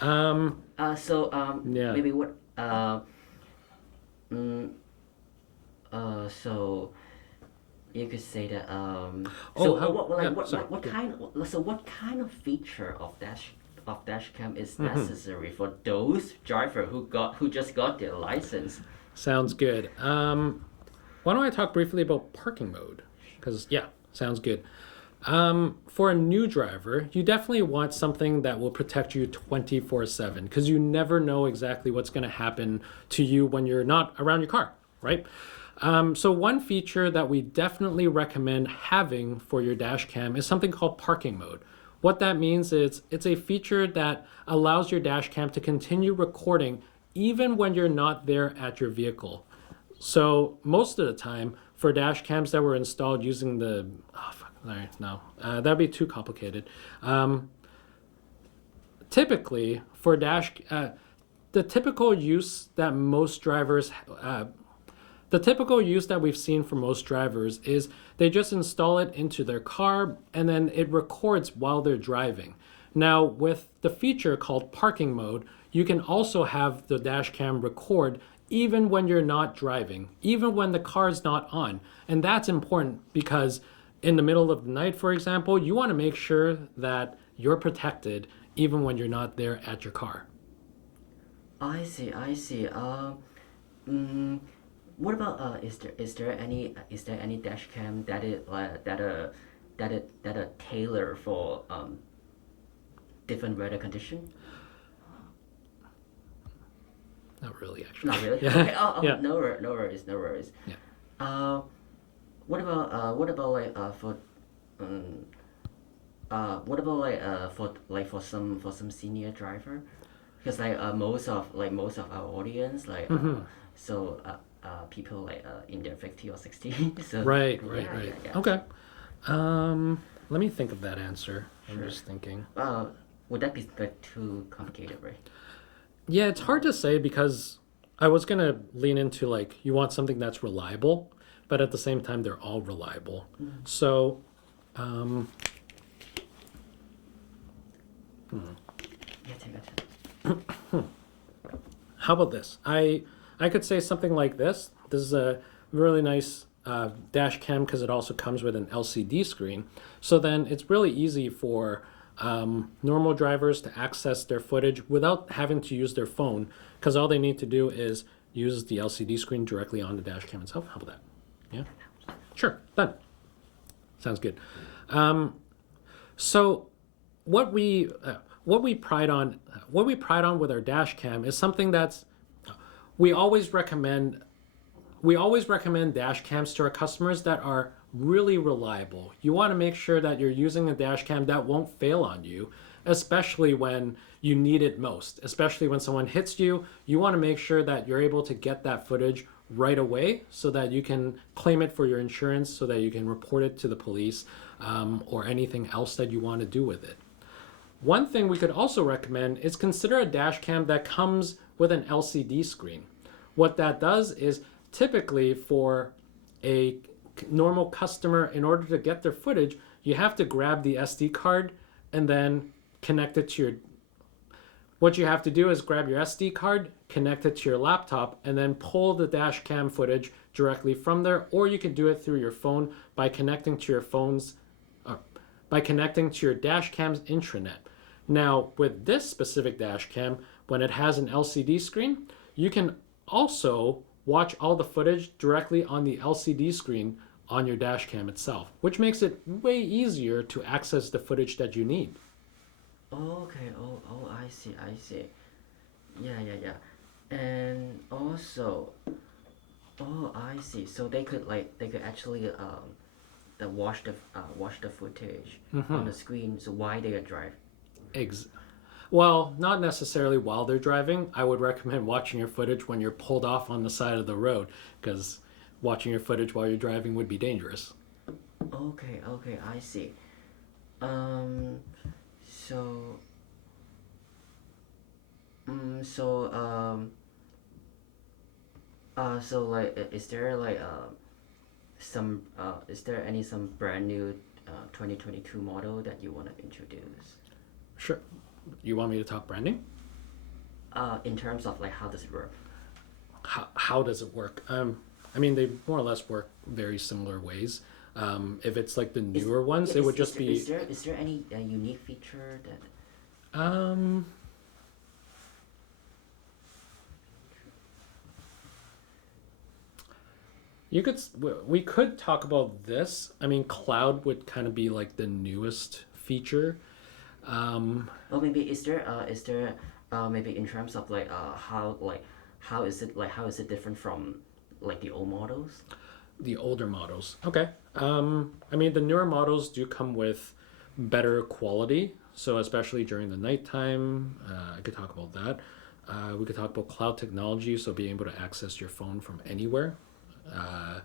Um, yeah. Maybe what mm, so you could say that Oh, how? Yeah. Sorry. Yeah. what kind of feature of dash cam is Hmm. necessary for those driver who just got their license? Sounds good. Why don't I talk briefly about parking mode? Because yeah, sounds good. For a new driver, you definitely want something that will protect you 24/7 because you never know exactly what's going to happen to you when you're not around your car, right? So, one feature that we definitely recommend having for your dash cam is something called parking mode. What that means is it's a feature that allows your dash cam to continue recording even when you're not there at your vehicle. So most of the time, for dash cams that were installed using the, oh fuck, sorry, no, that'd be too complicated. Um, Typically, for the typical use that most drivers, uh, the typical use that we've seen for most drivers is they just install it into their car and then it records while they're driving. Now, with the feature called parking mode, you can also have the dash cam record even when you're not driving, even when the car's not on. And that's important because in the middle of the night, for example, you want to make sure that you're protected even when you're not there at your car. I see, I see. Mm, what about is there any dash cam that it that are tailored for different weather condition? Not really, actually. Not really. Yeah, Okay. yeah, No worries, no worries. yeah. Uh, what about for um what about for some senior driver? Because most of our audience Hmm. people in their 50 or 60. So Right, right, yeah, right. yeah, yeah. Okay. Let me think of that answer. I'm Sure. just thinking. Would that be like too complicated, right? Yeah, it's hard to say because I was gonna lean into like you want something that's reliable, but at the same time they're all reliable. Mm. So, um, hmm, Yeah, take your time. how about this? I could say something like this. This is a really nice dash cam because it also comes with an LCD screen. So then it's really easy for normal drivers to access their footage without having to use their phone because all they need to do is use the LCD screen directly on the dash cam itself. How about that? Yeah, sure, done. Sounds good. Um, so what we uh, what we pride on with our dash cam is something that's we always recommend we always recommend dash cams to our customers that are really reliable. You want to make sure that you're using a dash cam that won't fail on you, especially when you need it most. Especially when someone hits you, you want to make sure that you're able to get that footage right away so that you can claim it for your insurance, so that you can report it to the police or anything else that you want to do with it. One thing we could also recommend is consider a dash cam that comes with an LCD screen. What that does is typically for a normal customer, in order to get their footage, you have to grab the SD card and then connect it to your. What you have to do is grab your SD card, connect it to your laptop, and then pull the dash cam footage directly from there. Or you can do it through your phone by connecting to your phone's by connecting to your dash cam's intranet. Now, with this specific dash cam, when it has an LCD screen, you can also watch all the footage directly on the LCD screen on your dash cam itself, which makes it way easier to access the footage that you need. Okay. I see. I see. Yeah, yeah, yeah. And also, oh, I see. So they could actually watch the footage on Mm-hmm. the screen. So why they are driving? Ex- well, not necessarily while they're driving. I would recommend watching your footage when you're pulled off on the side of the road because watching your footage while you're driving would be dangerous. Okay, okay, I see. Um, so, so is there is there any some brand new 2022 model that you want to introduce? Sure. You want me to talk branding? In terms of like how does it work? How does it work? I mean, they more or less work very similar ways. If it's like the newer ones, Yeah, it would just be. is there any unique feature that Um, we could talk about this. I mean, cloud would kind of be like the newest feature. Well, maybe is there maybe in terms of like how is it different from like the old models? The older models. Okay. I mean, the newer models do come with better quality. So, especially during the nighttime, I could talk about that. We could talk about cloud technology, so being able to access your phone from anywhere. Uh,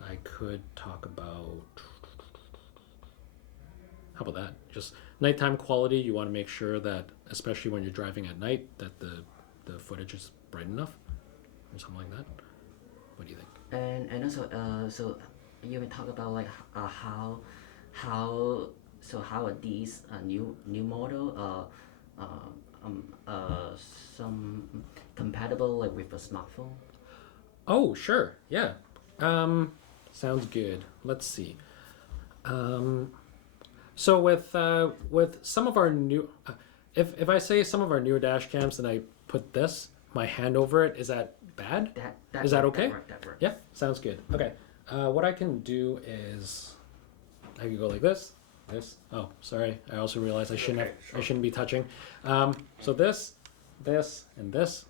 I could talk about, how about that? Just nighttime quality. You want to make sure that, especially when you're driving at night, that the footage is bright enough or something like that. What do you think? And also so you may talk about like how how are these new model some compatible like with a smartphone? Oh, sure. Yeah. Um, Sounds good. Let's see. Um, so with some of our new, if I say some of our newer dash cams and I put this my hand over it, is that bad? That Is that work, okay? that work. Yeah, sounds good. Okay. What I can do is I can go like this. This. Oh, sorry. I also realized I shouldn't Okay, I shouldn't be touching. So this, and this.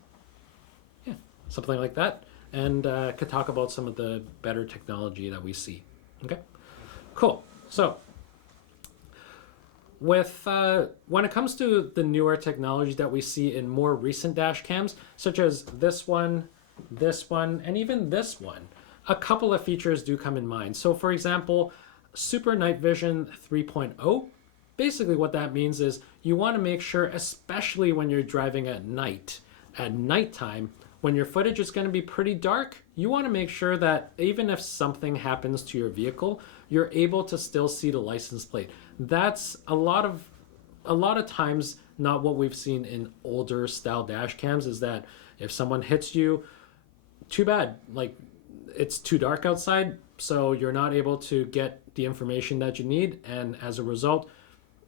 Yeah, something like that. And could talk about some of the better technology that we see. Okay. Cool. So with when it comes to the newer technology that we see in more recent dash cams, such as this one, and even this one, a couple of features do come in mind. So, for example, Super Night Vision 3.0. Basically, what that means is you want to make sure, especially when you're driving at nighttime, when your footage is going to be pretty dark, you want to make sure that even if something happens to your vehicle, you're able to still see the license plate. That's a lot of times not what we've seen in older style dash cams is that if someone hits you, too bad. Like it's too dark outside, so you're not able to get the information that you need, and as a result,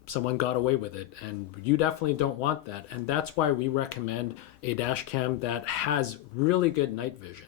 someone got away with it, and you definitely don't want that. And that's why we recommend a dash cam that has really good night vision.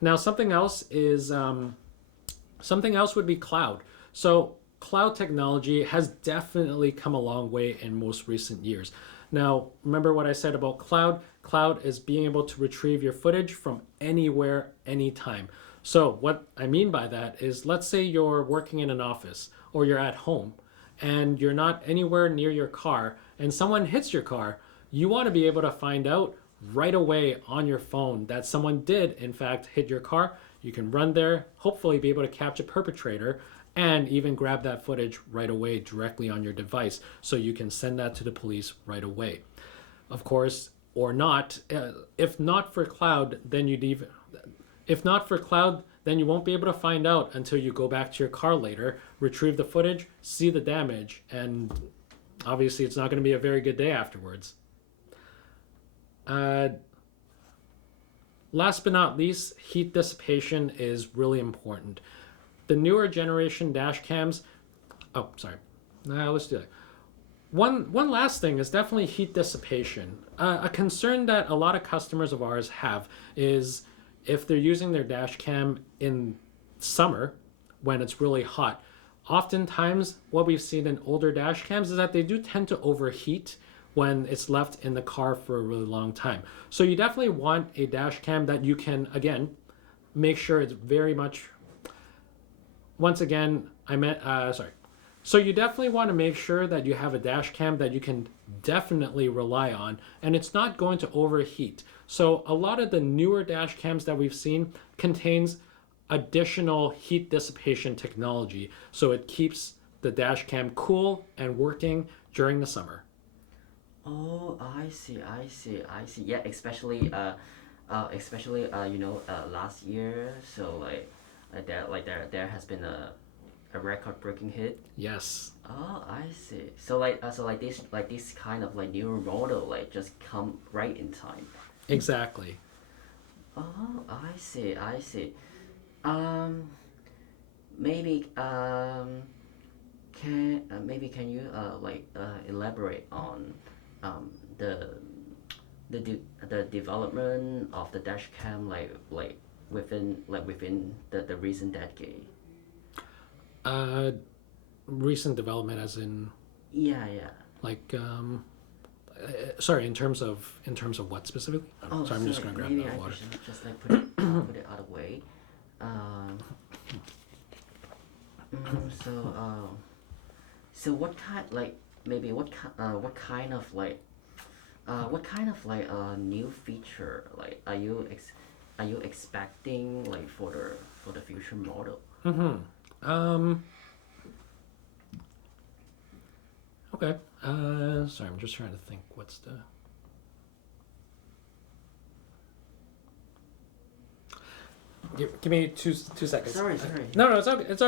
Now, something else would be cloud. So cloud technology has definitely come a long way in most recent years. Now, remember what I said about cloud? Cloud is being able to retrieve your footage from anywhere, anytime. So, what I mean by that is let's say you're working in an office or you're at home and you're not anywhere near your car and someone hits your car, you want to be able to find out right away on your phone that someone did, in fact, hit your car. You can run there, hopefully, be able to catch a perpetrator and even grab that footage right away directly on your device so you can send that to the police right away. Of course, or not, if not for cloud, then you'd even if not for cloud, then you won't be able to find out until you go back to your car later, retrieve the footage, see the damage, and obviously it's not going to be a very good day afterwards. Uh, Last but not least, heat dissipation is really important. The newer generation dash cams. Oh, sorry. Let's do that. One last thing is definitely heat dissipation. A concern that a lot of customers of ours have is if they're using their dash cam in summer when it's really hot. Oftentimes, what we've seen in older dash cams is that they do tend to overheat when it's left in the car for a really long time. So you definitely want a dash cam that you can, again, make sure it's very much. Once again, sorry. So you definitely want to make sure that you have a dash cam that you can definitely rely on and it's not going to overheat. So a lot of the newer dash cams that we've seen contains additional heat dissipation technology. So it keeps the dash cam cool and working during the summer. Oh, I see. Yeah, especially last year. So there has been a record-breaking hit. Yes, Oh, I see. So like this kind of like newer model like just come right in time. exactly. Oh, I see. I see. Um, maybe can you elaborate on um the the development of the dash cam within the recent decade? Uh, Recent development, as in Yeah, yeah. like sorry, in terms of what specifically? Oh, Sorry, I'm just sorry. gonna grab Maybe the I water. should just like put it out of the way. Um, so so what kind like maybe what kind of new feature like are you expecting like for the future model? Mm-hmm. Okay. Sorry, I'm just trying to think. What's the? Give me two seconds. Sorry, sorry. No, no, it's okay. It's